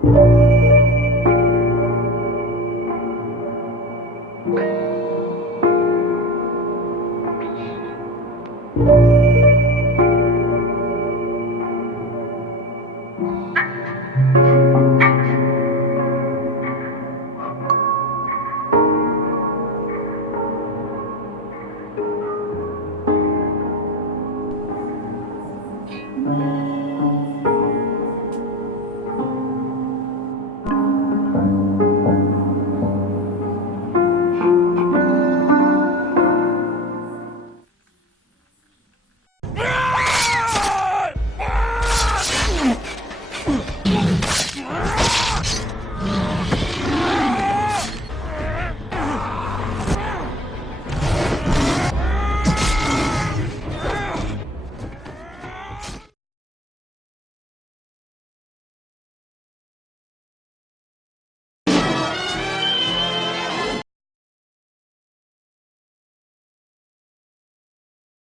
thank you